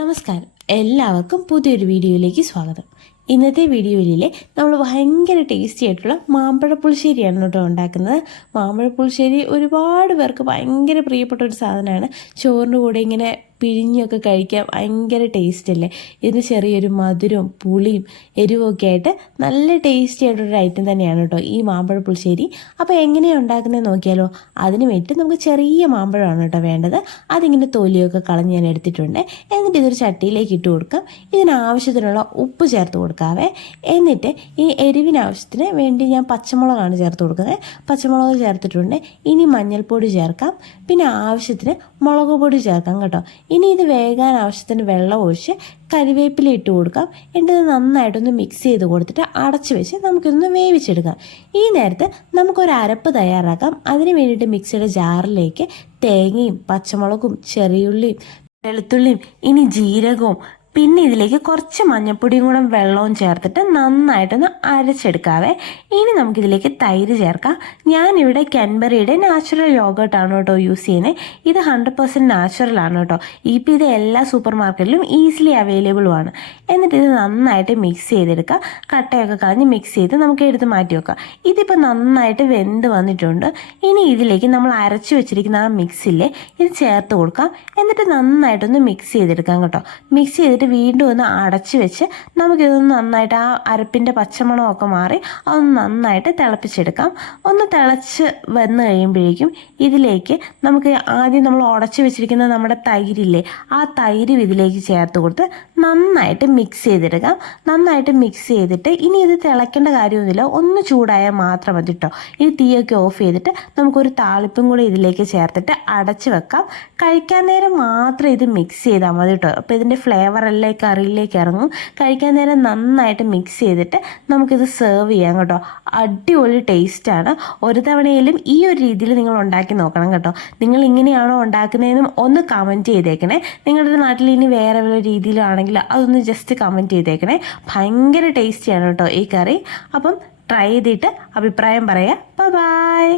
നമസ്കാരം. എല്ലാവർക്കും പുതിയൊരു വീഡിയോയിലേക്ക് സ്വാഗതം. ഇന്നത്തെ വീഡിയോയിലെ നമ്മൾ ഭയങ്കര ടേസ്റ്റി ആയിട്ടുള്ള മാമ്പഴ പുളിശ്ശേരിയാണ് കേട്ടോ ഉണ്ടാക്കുന്നത്. മാമ്പഴ പുളിശ്ശേരി ഒരുപാട് പേർക്ക് ഭയങ്കര പ്രിയപ്പെട്ട ഒരു സാധനമാണ്. ചോറിന്റെ കൂടെ ഇങ്ങനെ പിഴിഞ്ഞൊക്കെ കഴിക്കാൻ ഭയങ്കര ടേസ്റ്റ് അല്ലേ ഇതിന് ചെറിയൊരു മധുരവും പുളിയും എരിവൊക്കെ ആയിട്ട് നല്ല ടേസ്റ്റി ആയിട്ടൊരു ഐറ്റം തന്നെയാണ് കേട്ടോ ഈ മാമ്പഴ പുളിശ്ശേരി. അപ്പോൾ എങ്ങനെയാണ് ഉണ്ടാക്കുന്നത് നോക്കിയാലോ? അതിന് വേണ്ടി നമുക്ക് ചെറിയ മാമ്പഴമാണ് കേട്ടോ വേണ്ടത്. അതിങ്ങനെ തൊലിയൊക്കെ കളഞ്ഞ് ഞാൻ എടുത്തിട്ടുണ്ട്. എന്നിട്ട് ഇതൊരു ചട്ടിയിലേക്ക് ഇട്ട് കൊടുക്കാം. ഇതിനാവശ്യത്തിനുള്ള ഉപ്പ് ചേർത്ത് കൊടുക്കാവേ. എന്നിട്ട് ഈ എരിവിനാവശ്യത്തിന് വേണ്ടി ഞാൻ പച്ചമുളകാണ് ചേർത്ത് കൊടുക്കുന്നത്. പച്ചമുളക് ചേർത്തിട്ടുണ്ട്. ഇനി മഞ്ഞൾപ്പൊടി ചേർക്കാം. പിന്നെ ആവശ്യത്തിന് മുളക് പൊടി ചേർക്കാം കേട്ടോ. ഇനി ഇത് വേകാൻ ആവശ്യത്തിന് വെള്ളം ഒഴിച്ച് കരിവേപ്പില ഇട്ട് കൊടുക്കാം. എന്നിട്ട് നന്നായിട്ടൊന്ന് മിക്സ് ചെയ്ത് കൊടുത്തിട്ട് അടച്ച് വെച്ച് നമുക്കിതൊന്ന് വേവിച്ചെടുക്കാം. ഈ നേരത്തെ നമുക്കൊരു അരപ്പ് തയ്യാറാക്കാം. അതിന് വേണ്ടിയിട്ട് മിക്സിയുടെ ജാറിലേക്ക് തേങ്ങയും പച്ചമുളകും ചെറിയുള്ളിയും വെളുത്തുള്ളിയും ഇനി ജീരകവും പിന്നെ ഇതിലേക്ക് കുറച്ച് മഞ്ഞപ്പൊടിയും കൂടെ വെള്ളവും ചേർത്തിട്ട് നന്നായിട്ടൊന്ന് അരച്ചെടുക്കാവേ. ഇനി നമുക്കിതിലേക്ക് തൈര് ചേർക്കാം. ഞാനിവിടെ കെൻബറിയുടെ നാച്ചുറൽ യോഗർട്ടാണ് കേട്ടോ യൂസ് ചെയ്യുന്നത് ഇത് ഹൺഡ്രഡ് പെർസെന്റ് നാച്ചുറൽ ആണ് കേട്ടോ. ഇപ്പം ഇത് എല്ലാ സൂപ്പർ മാർക്കറ്റിലും ഈസിലി അവൈലബിളും ആണ് എന്നിട്ട് ഇത് നന്നായിട്ട് മിക്സ് ചെയ്തെടുക്കുക. കട്ടയൊക്കെ കളഞ്ഞ് മിക്സ് ചെയ്ത് നമുക്ക് എടുത്ത് മാറ്റി വെക്കാം. ഇതിപ്പോൾ നന്നായിട്ട് വെന്ത് വന്നിട്ടുണ്ട്. ഇനി ഇതിലേക്ക് നമ്മൾ അരച്ചു വെച്ചിരിക്കുന്ന ആ മിക്സില്ലേ ഇത് ചേർത്ത് കൊടുക്കാം. എന്നിട്ട് നന്നായിട്ടൊന്ന് മിക്സ് ചെയ്തെടുക്കാം കേട്ടോ. മിക്സ് ചെയ്തിട്ട് വീണ്ടും ഒന്ന് അടച്ചു വെച്ച് നമുക്കിതൊന്ന് നന്നായിട്ട് ആ അരപ്പിന്റെ പച്ചമണമൊക്കെ മാറി അതൊന്ന് നന്നായിട്ട് തിളപ്പിച്ചെടുക്കാം. ഒന്ന് തിളച്ച് വന്ന് കഴിയുമ്പോഴേക്കും ഇതിലേക്ക് നമുക്ക് ആദ്യം നമ്മൾ ഉടച്ചു വെച്ചിരിക്കുന്ന നമ്മുടെ തൈരില്ലേ ആ തൈര് ഇതിലേക്ക് ചേർത്ത് കൊടുത്ത് നന്നായിട്ട് മിക്സ് ചെയ്തെടുക്കാം. നന്നായിട്ട് മിക്സ് ചെയ്തിട്ട് ഇനി ഇത് തിളയ്ക്കേണ്ട കാര്യമൊന്നുമില്ല. ഒന്ന് ചൂടായാൽ മാത്രം മതി കേട്ടോ ഇനി തീയൊക്കെ ഓഫ് ചെയ്തിട്ട് നമുക്കൊരു താളിപ്പും കൂടി ഇതിലേക്ക് ചേർത്തിട്ട് അടച്ച് വെക്കാം. കഴിക്കാൻ നേരം മാത്രം ഇത് മിക്സ് ചെയ്താൽ മതി കേട്ടോ അപ്പോൾ ഇതിന്റെ ഫ്ലേവർ എല്ലാം ഈ കറിയിലേക്ക് ഇറങ്ങും കഴിക്കാൻ നേരം നന്നായിട്ട് മിക്സ് ചെയ്തിട്ട് നമുക്കിത് സെർവ് ചെയ്യാം കേട്ടോ. അടിപൊളി ടേസ്റ്റാണ് ഒരു തവണയിലും ഈ ഒരു രീതിയിൽ നിങ്ങൾ ഉണ്ടാക്കി നോക്കണം കേട്ടോ. നിങ്ങൾ ഇങ്ങനെയാണോ ഉണ്ടാക്കുന്നതെന്നും ഒന്ന് കമന്റ് ചെയ്തേക്കണേ. നിങ്ങളുടെ നാട്ടിൽ ഇനി വേറെ വല്ല രീതിയിലാണെങ്കിൽ അതൊന്ന് ജസ്റ്റ് കമന്റ് ചെയ്തേക്കണേ. ഭയങ്കര ടേസ്റ്റിയാണ് കേട്ടോ ഈ കറി. അപ്പം ട്രൈ ചെയ്തിട്ട് അഭിപ്രായം പറയാം ബൈ